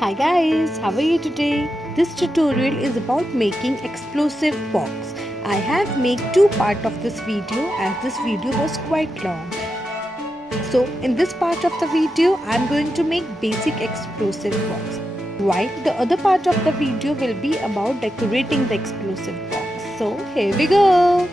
Hi guys, how are you today? This tutorial is about making explosive box. I have made two parts of this video as this video was quite long. So in this part of the video, I am going to make basic explosive box. While the other part of the video will be about decorating the explosive box. So here we go.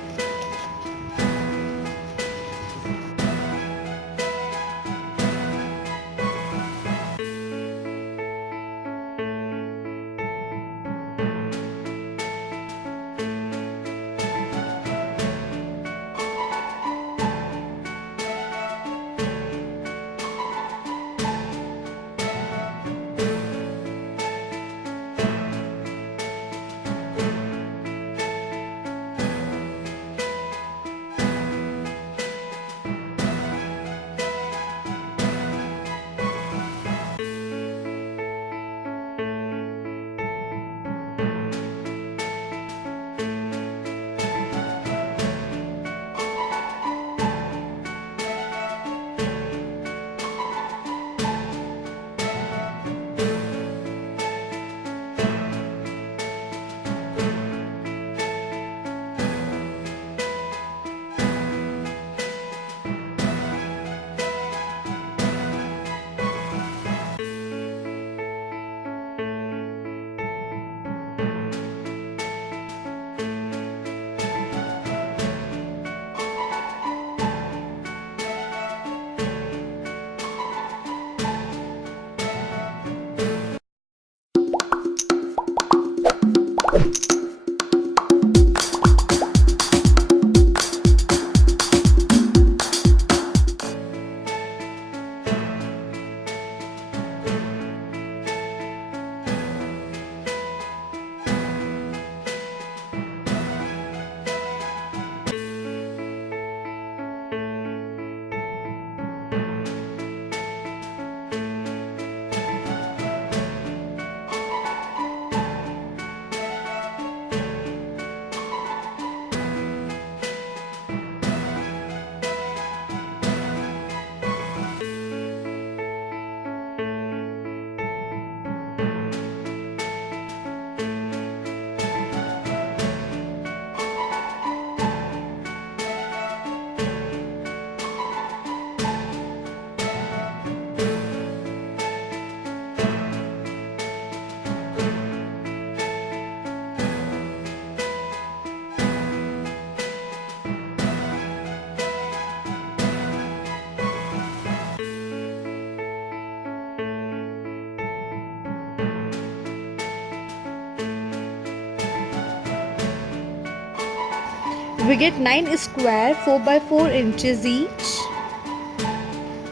We get 9 square 4 by 4 inches each.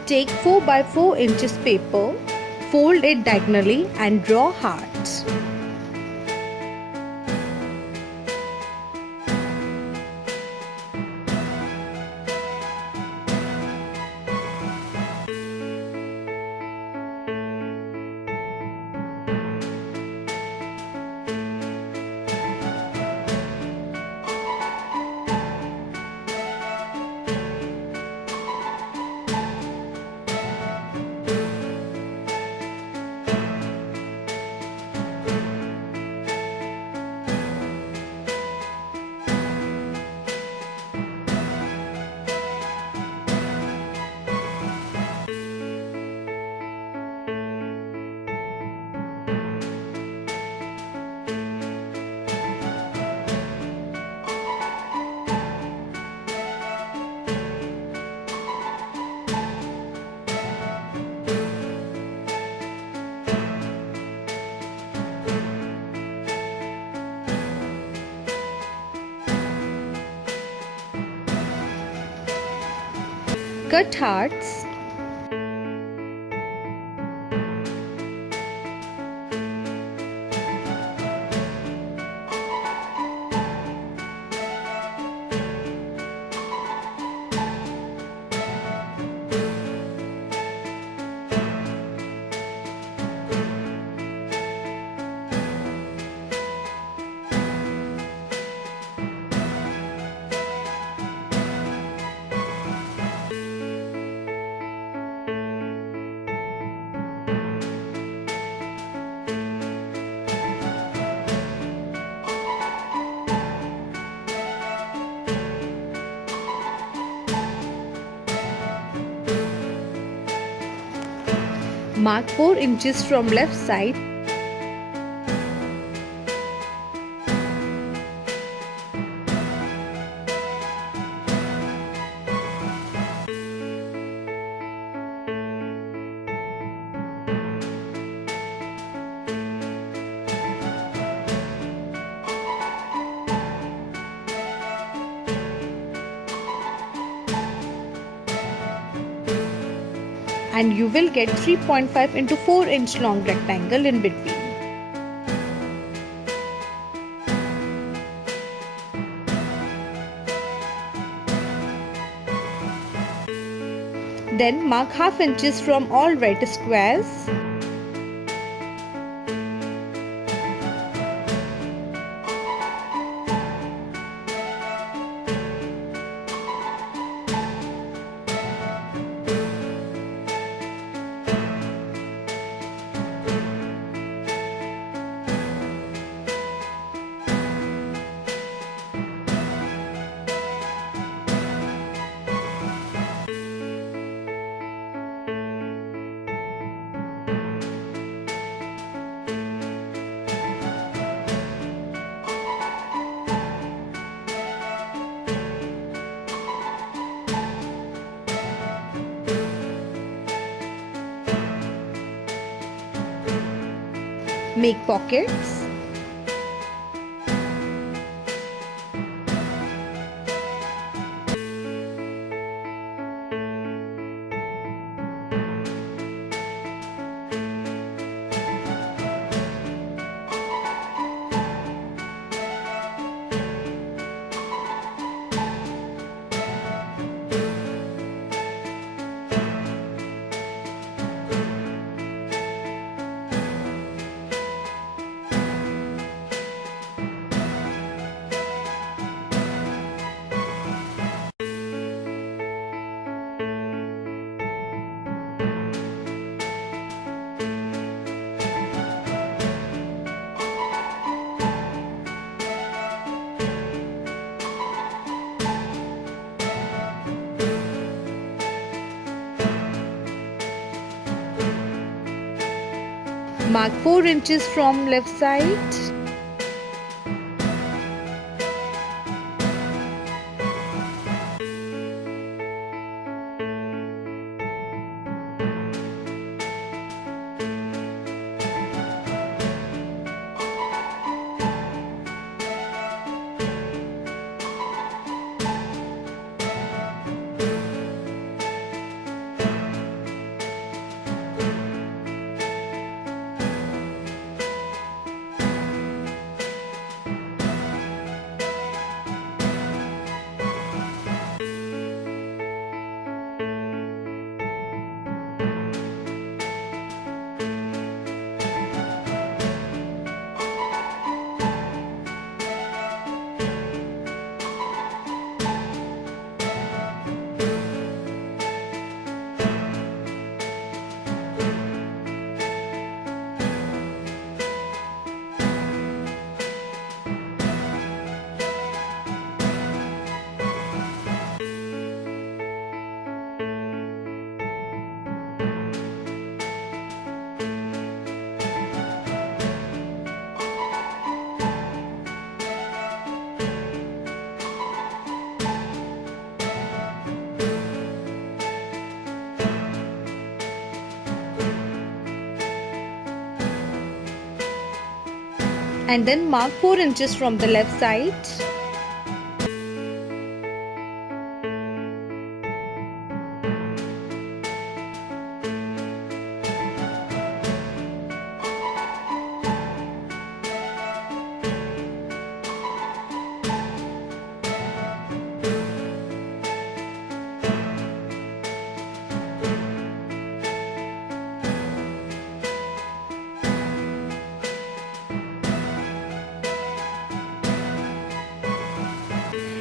Take 4 by 4 inches paper, fold it diagonally and draw hearts. Cut hearts. Mark 4 inches from left side. And you will get 3.5 into 4 inch long rectangle in between. Then mark half inches from all right squares. Make pockets. Mark 4 inches from left side. And then mark 4 inches from the left side.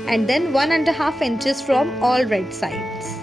And then 1.5 inches from all right sides.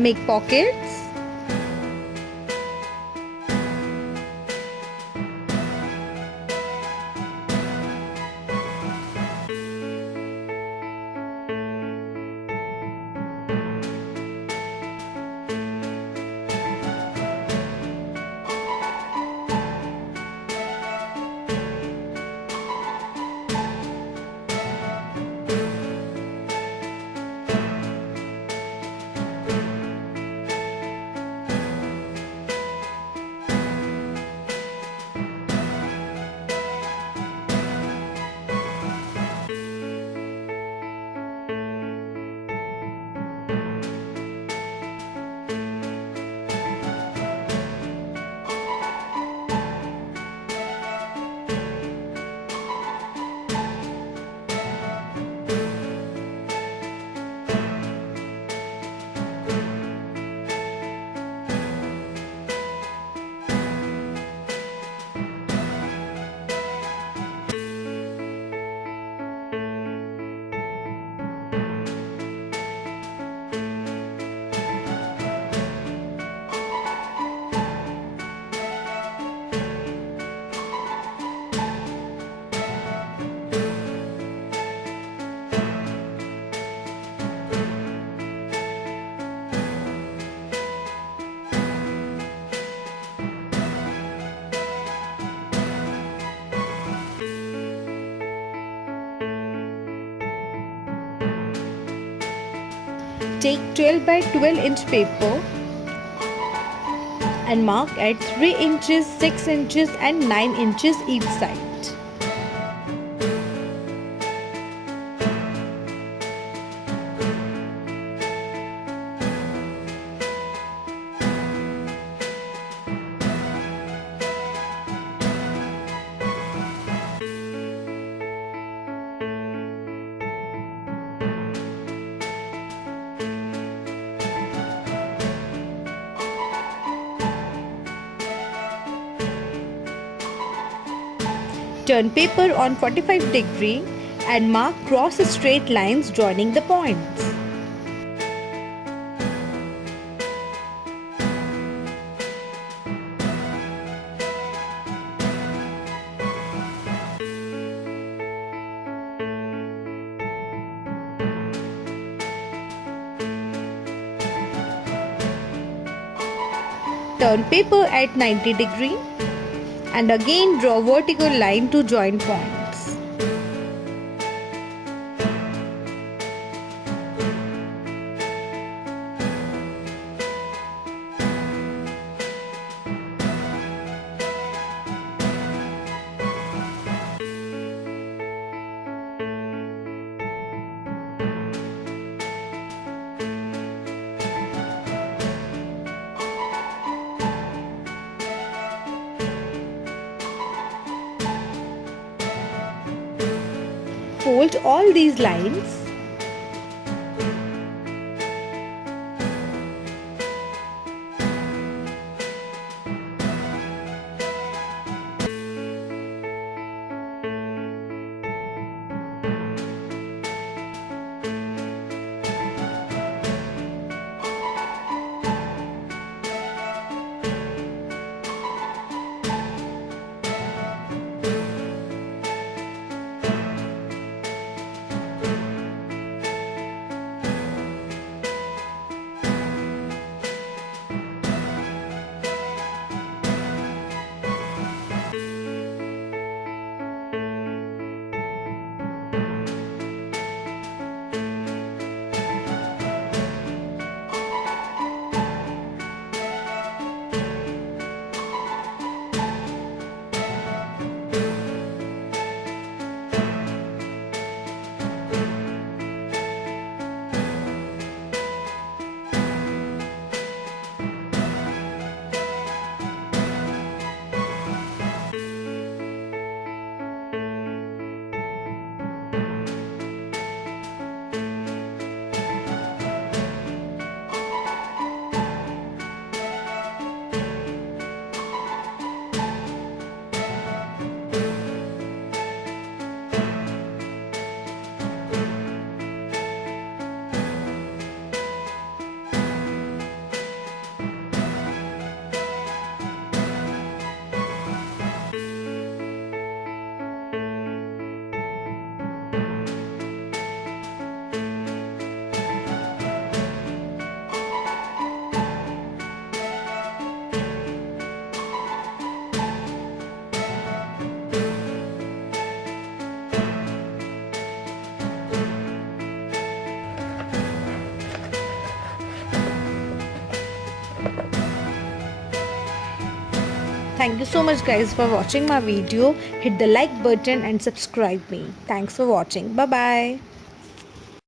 Make pockets. Take 12 by 12 inch paper and mark at 3 inches, 6 inches and 9 inches each side. Turn paper on 45° and mark cross straight lines joining the points. Turn paper at 90° and again draw vertical line to join points. Fold all these lines. Thank you so much guys for watching my video. Hit the like button and subscribe me. Thanks for watching. Bye bye.